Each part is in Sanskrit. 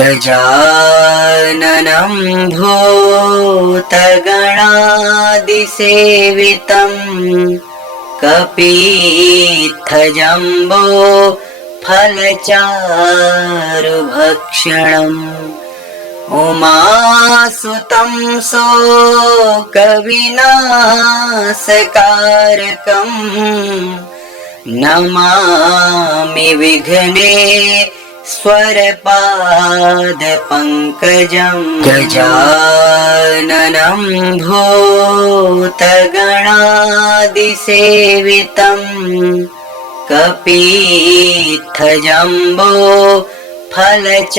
गजाननं भूतगणादिसेवितं कपित्थजम्बो फलचारुभक्षणम् उमासुतं शोकविनाशकारकं नमामि विघ्नेश्वरपादपङ्कजं गजाननं भूतगणादिसेवितं कपित्थजम्बो फलचारुभक्षणम्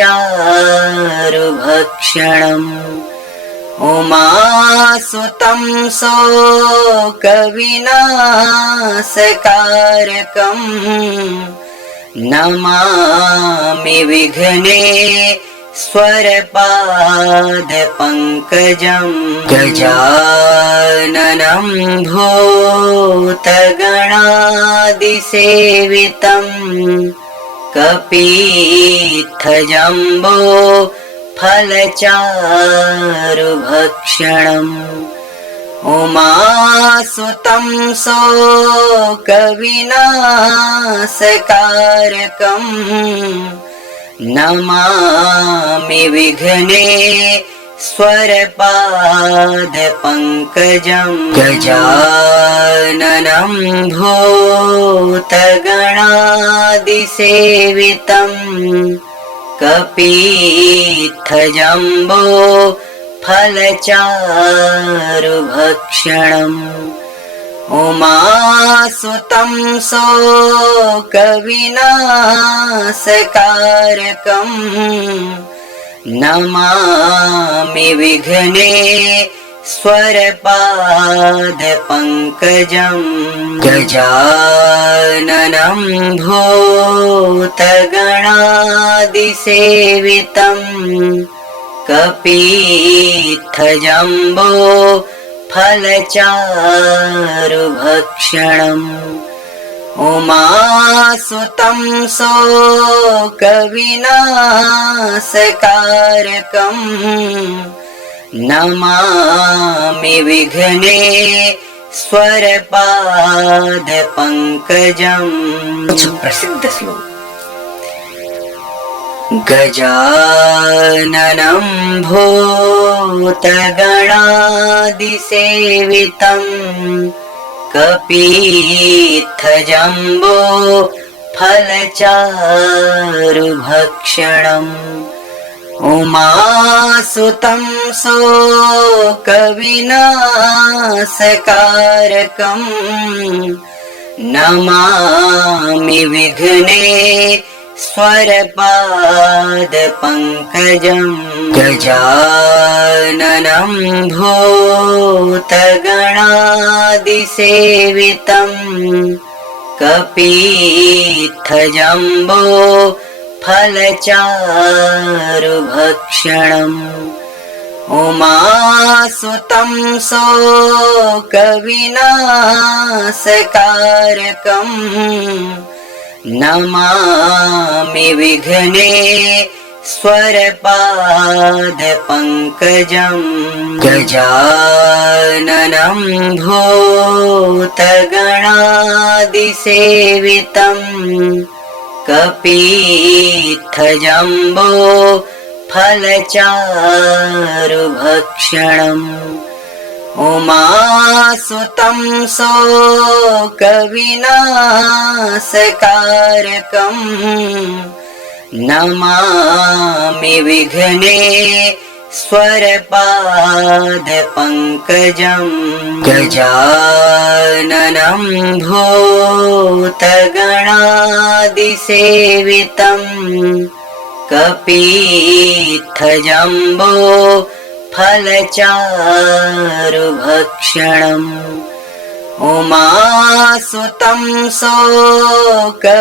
उमासुतं शोकविनाशकारकं नमामि विघ्नेश्वरपादपङ्कजं गजाननं भूतगणादिसेवितं कपित्थजम्बो फलचारुभक्षणम् उमासुतं शोकविनाशकारकं नमामि विघ्नेश्वरपादपङ्कजं गजाननं भूतगणादिसेवितं कपित्थजम्बो फलचारुभक्षणम् उमासुतं शोकविनाशकारकं नमामि विघ्नेश्वरपादपङ्कजं गजाननं भूतगणादिसेवितं कपित्थजम्बो फलचारुभक्षणम् उमासुतं शोकविनाशकारकं नमामि विघ्नेश्वरपादपङ्कजं। प्रसिद्ध श्लोक। गजाननं भूतगणादिसेवितं कपित्थजम्बो फलचारुभक्षणम् उमासुतं शोकविनाशकारकं नमामि विघ्नेश्वरपादपङ्कजं गजाननं भूतगणादिसेवितं कपित्थजम्बो फलचारुभक्षणम् उमासुतं शोकविनाशकारकं नमामि विघ्नेश्वरपादपङ्कजं गजाननं भूतगणादिसेवितं कपित्थजम्बो फलचारुभक्षणम् उमासुतं शोकविनाशकारकं नमामि विघ्नेश्वरपादपङ्कजं गजाननं भूतगणादिसेवितं कपित्थजम्बो फलचारुभक्षणम् उमासुतं शोकविनाशकारकं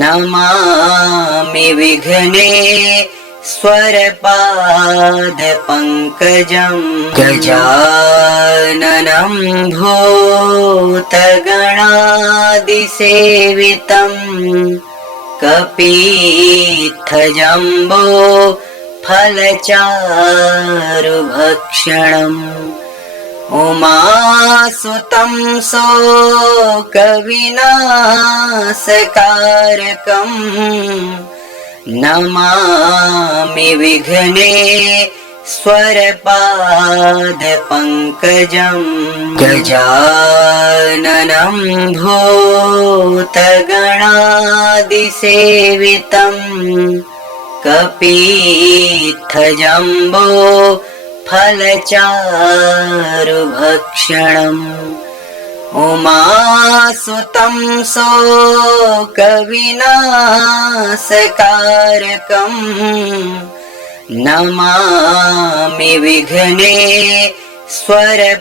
नमामि विघ्नेश्वरपादपङ्कजं स्वरपादपङ्कजम् गजाननं भूतगणादिसेवितम् कपित्थजम्बो फलचारुभक्षणम् उमासुतं शोकविनाशकारकम् नमामि विघ्ने स्वरपादपङ्कजम् गजाननं भूतगणादिसेवितम् कपित्थजम्बो फलचारुभक्षणम् उमासुतं शोकविनाशकारकम् नमामि विघ्ने स्वरपादपङ्कजम्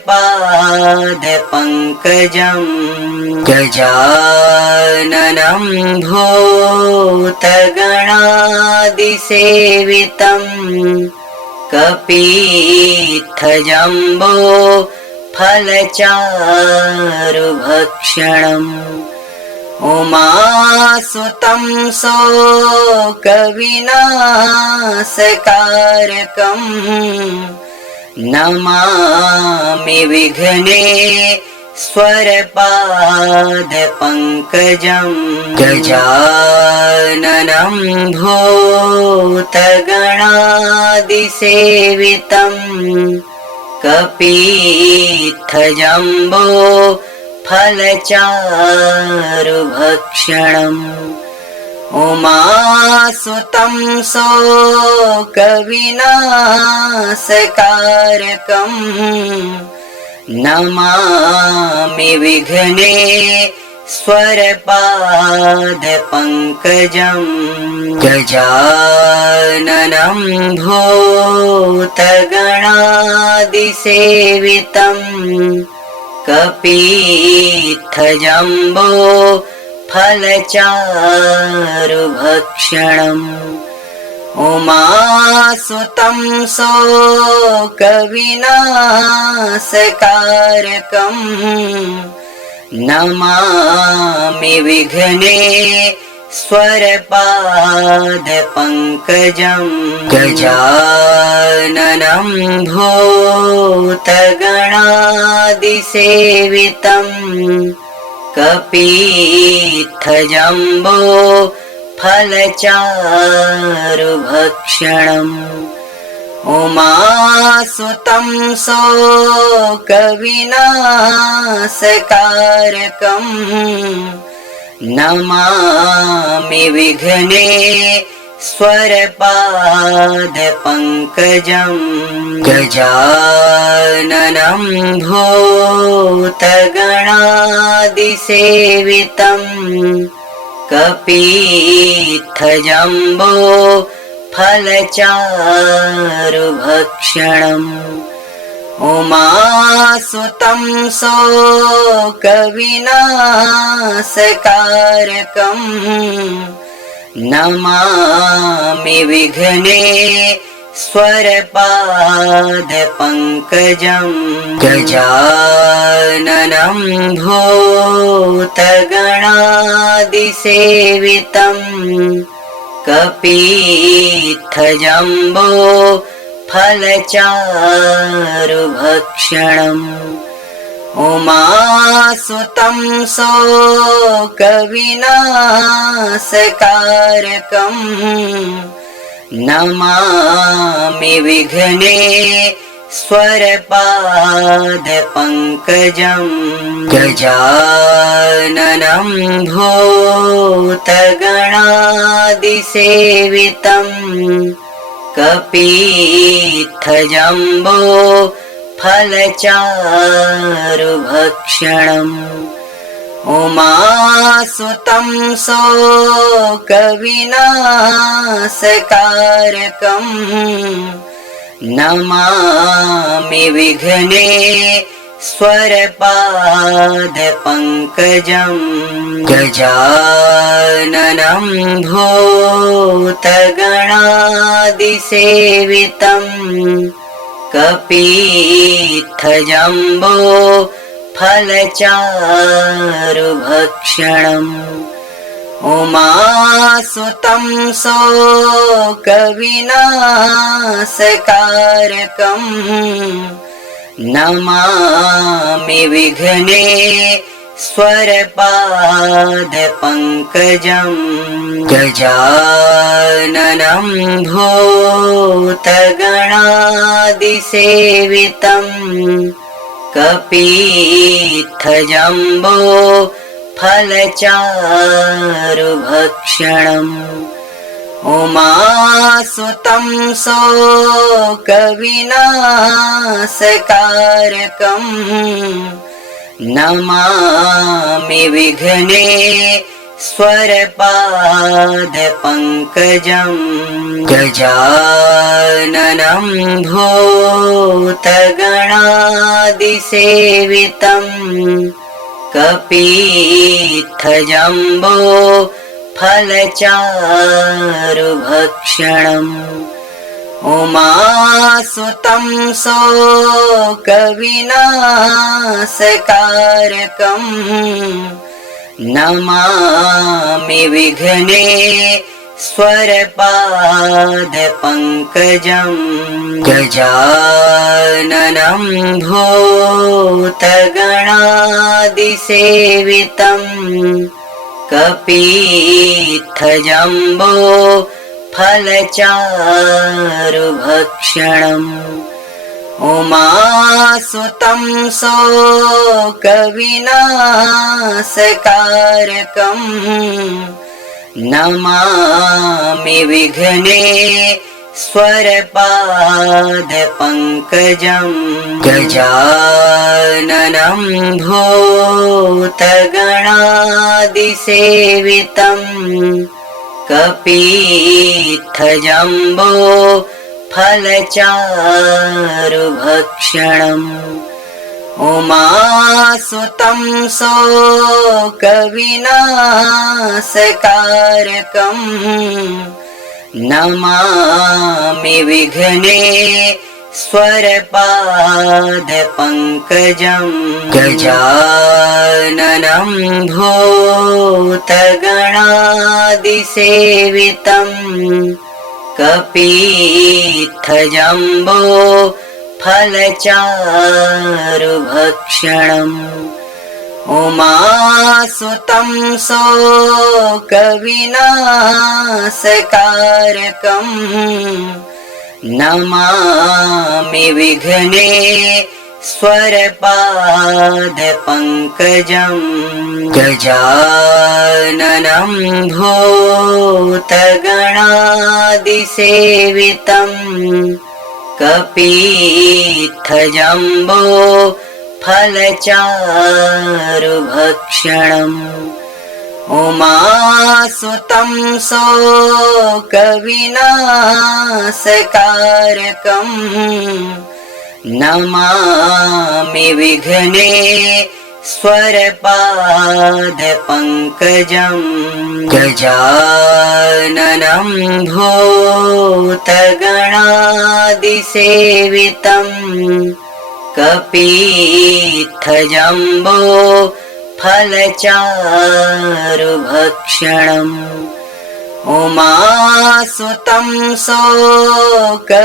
गजाननं भूतगणादिसेवितम् कपित्थजम्बो फलचारुभक्षणम् उमासुतं शोकविनाशकारकम् नमामि विघ्ने स्वरपादपङ्कजम् गजाननं भूतगणादिसेवितम् कपित्थजम्बो फलचारुभक्षणम् उमासुतं शोकविनाशकारकम् नमामि विघ्ने स्वरपादपङ्कजम् गजाननं भूतगणादिसेवितम् कपित्थजम्बो फलचारुभक्षणम् उमासुतं शोकविनाशकारकम् नमामि विघ्ने स्वरपादपङ्कजम् गजाननं भूतगणादिसेवितम् कपित्थजम्बो फलचारुभक्षणम् उमासुतं शोकविनाशकारकम् नमामि विघ्ने स्वरपादपङ्कजम् गजाननं भूतगणादिसेवितम् कपित्थजम्बो फलचारुभक्षणम् उमासुतं शोकविनाशकारकम् नमामि विघ्ने स्वरपादपङ्कजम् गजाननं भूतगणादिसेवितम् कपित्थजम्बो फलचारुभक्षणम् उमासुतं शोकविनाशकारकम् नमामि विघ्ने स्वरपादपङ्कजम् गजाननं भूतगणादिसेवितम् कपित्थजम्बो फलचारुभक्षणम् उमासुतं शोकविनाशकारकम् नमामि विघ्ने स्वरपादपङ्कजम् गजाननं गजाननं भूतगणादिसेवितं कपित्थजम्बो फलचारुभक्षणम् उमासुतं शोकविनाशकारकं नमामि विघ्नेश्वरपादपङ्कजं गजाननं भूतगणादिसेवितं कपित्थजम्बो फलचारुभक्षणम् उमासुतं शोकविनाशकारकं नमामि विघ्नेश्वरपादपङ्कजं गजाननं भूतगणादिसेवितं कपित्थजम्बो फलचारुभक्षणम् उमासुतं शोकविनाशकारकं नमामि विघ्नेश्वरपादपङ्कजं गजाननं भूतगणादिसेवितं कपित्थजम्बो फलचारुभक्षणम् उमासुतं शोकविनाशकारकं नमामि विघ्नेश्वरपादपङ्कजं गजाननं भूतगणादिसेवितं कपित्थजम्बो फलचारुभक्षणम् उमासुतं शोकविनाशकारकं नमामि विघ्नेश्वरपादपङ्कजं गजाननं भूतगणादिसेवितं कपित्थजम्बो फलचारुभक्षणम् उमासुतं शोकविनाशकारकं नमामि विघ्नेश्वरपादपङ्कजं गजाननं भूतगणादिसेवितं कपित्थजम्बो फलचारुभक्षणम् उमासुतं शोकविनाशकारकं नमामि विघ्नेश्वरपादपङ्कजं गजाननं भूतगणादिसेवितं कपित्थजम्बो फलचारुभक्षणम् उमासुतं शोकविनाशकारकं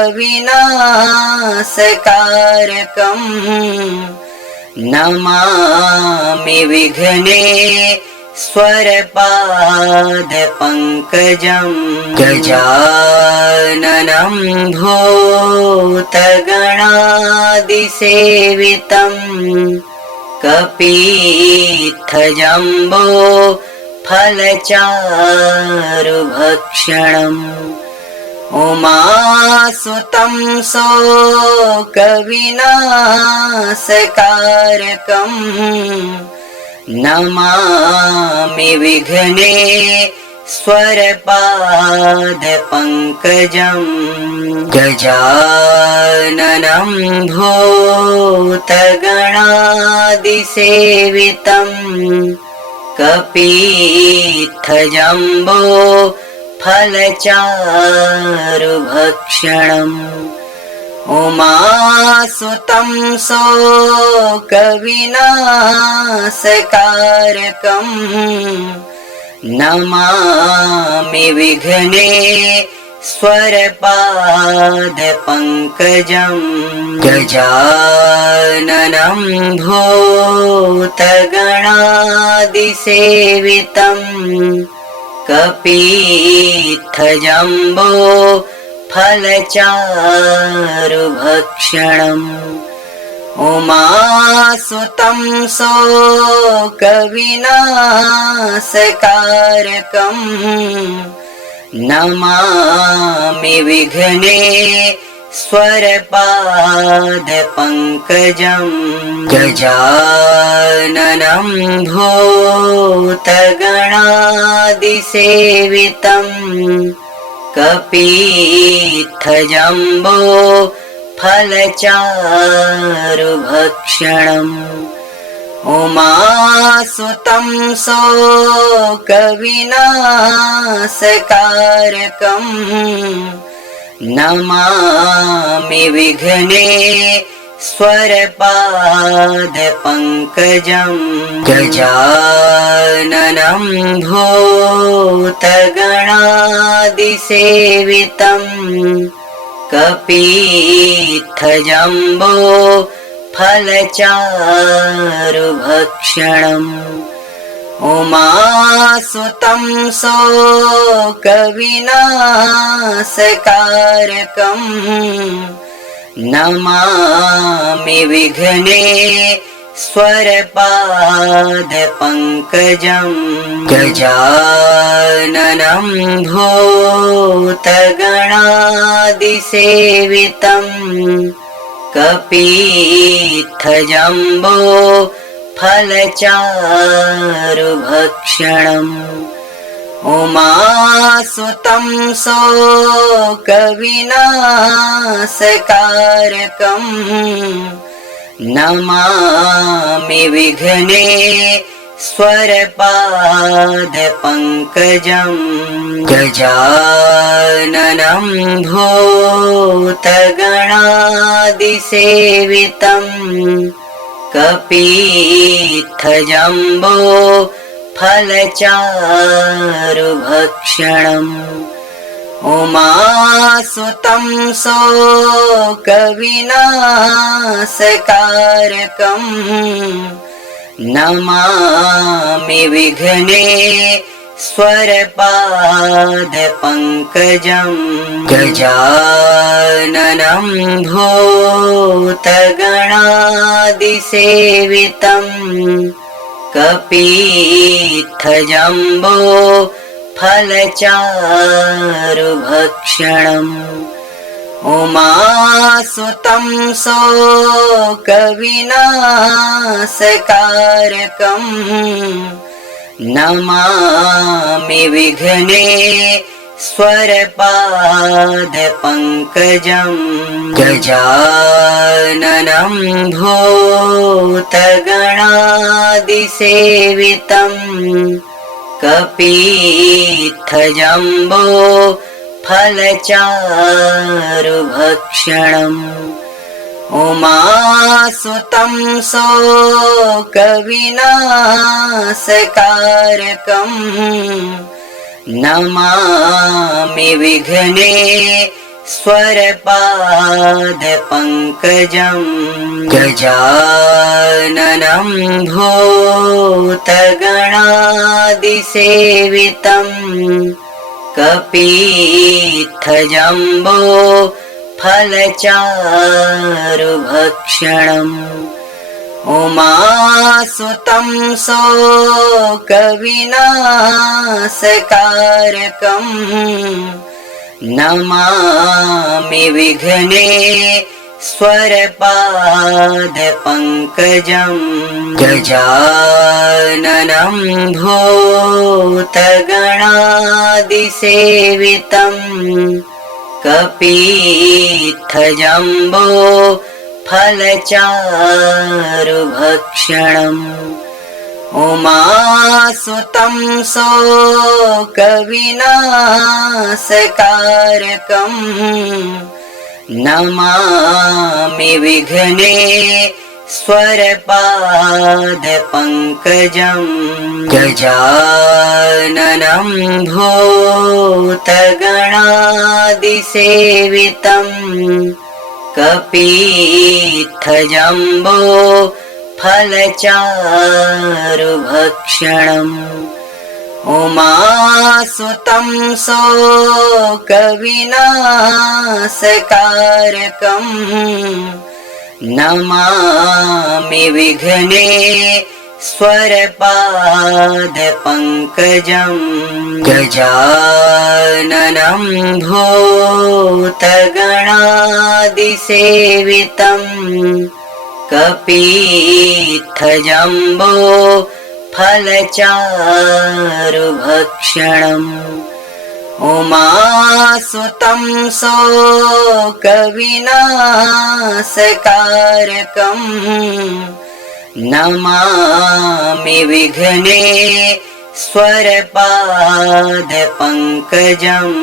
नमामि विघ्नेश्वरपादपङ्कजं गजाननं भूतगणादिसेवितं कपित्थजम्बो फलचारुभक्षणम् उमासुतं शोकविनाशकारकं नमामि विघ्नेश्वरपादपङ्कजं गजाननं भूतगणादिसेवितं कपीत्थजम्बो फलचारुभक्षणम् उमासुतं शोकविनाशकारकम् नमामि विघ्नेश्वरपादपङ्कजम् गजाननं भूतगणादिसेवितम् कपीत्थजम्बो फलचारुभक्षणम् उमासुतं शोकविनाशकारकम् नमामि विघ्नेश्वरपादपङ्कजम् गजाननं भूतगणादिसेवितम् कपीत्थजम्बो फलचारुभक्षणम् उमासुतं शोकविनाशकारकम् नमामि विघ्नेश्वरपादपङ्कजम् गजाननं भूतगणादिसेवितम् कपीत्थजम्बो फलचारुभक्षणम् उमासुतं शोकविनाशकारकम् नमामि विघ्नेश्वरपादपङ्कजम् गजाननं भूतगणादिसेवितम् कपीत्थजम्बो फलचारुभक्षणम् उमासुतं शोकविनाशकारकम् नमामि विघ्नेश्वरपादपङ्कजम् गजाननं भूतगणादिसेवितम् कपीत्थजम्बो फलचारुभक्षणम् उमासुतं शोकविनाशकारकम् नमामि विघ्नेश्वरपादपङ्कजम् गजाननं भूतगणादिसेवितम् कपीत्थजम्बो फलचारुभक्षणम् उमासुतं शोकविनाशकारकम् नमामि विघ्नेश्वरपादपङ्कजम् गजाननं भूतगणादिसेवितम् कपीत्थजम्बो फलचारुभक्षणम् उमासुतं शोकविनाशकारकम् नमामि विघ्नेश्वरपादपङ्कजम् गजाननं भूतगणादिसेवितम् कपीत्थजम्बो फलचारुभक्षणम् उमासुतं शोकविनाशकारकम् नमामि विघ्नेश्वरपादपङ्कजम् गजाननं भूतगणादिसेवितम् कपीत्थजम्बो फलचारुभक्षणम् उमासुतं शोकविनाशकारकम् नमामि विघ्नेश्वरपादपङ्कजम् गजाननं भूतगणादिसेवितम् कपित्थजम्बो फलचारुभक्षणम् उमासुतं शोकविनाशकारकम् नमामि विघ्नेश्वरपादपङ्कजम् गजाननं भूतगणादिसेवितम् कपित्थजम्बो फलचारुभक्षणम् उमासुतं शोकविनाशकारकम् नमामि विघ्नेश्वरपादपङ्कजम्